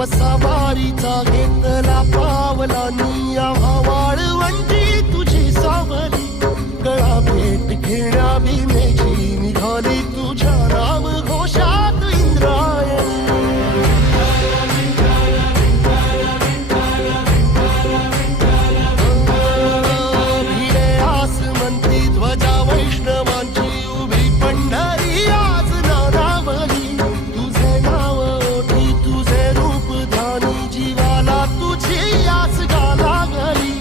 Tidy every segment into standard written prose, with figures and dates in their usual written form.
वसावारीचा घेतला पावला निया वाळवंटी तुझी सावली गळा भेट घेण्या भीमेची निघाली तुझ्या राम घोषात इंद्रायणी भिडे आसमंती ध्वजा वैष्णवांची उभी पंढरी आज नानावली तुझे नाव ओठी तुझे रूप ध्यानी जीवाला तुझी आस लागली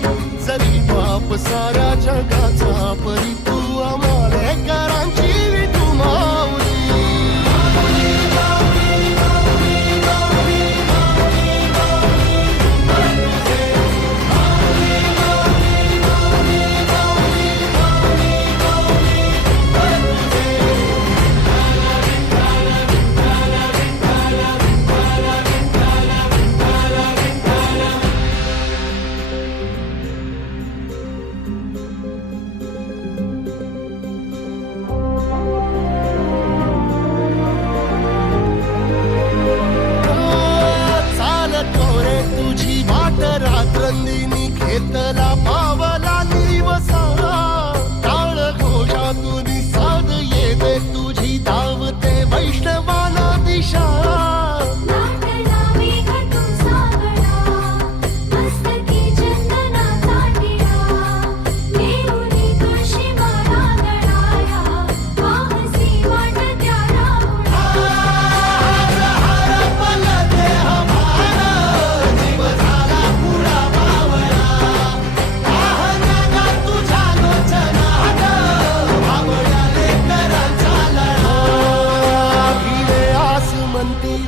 जरी बाप साऱ्या जगाचा परी तू आमालेकरांची विठू माऊली तुझी वाट रात्रंदिनी घेतला पावला निवसा टाळ घोषातून साध येते तुझी धावते वैष्णवाला दिशा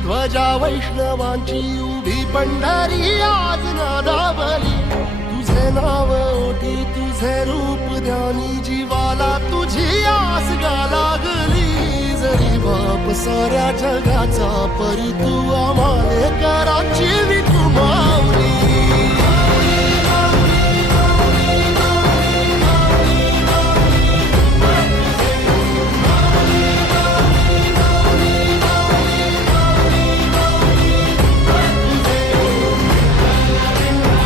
ध्वजा वैष्णवांची उभी पंढरी आज नादावली तुझे नाव ओठी तुझे रूप ध्यानी जीवाला तुझी आस लागली जरी बाप साऱ्या जगाचा परी तू आम्हाले करा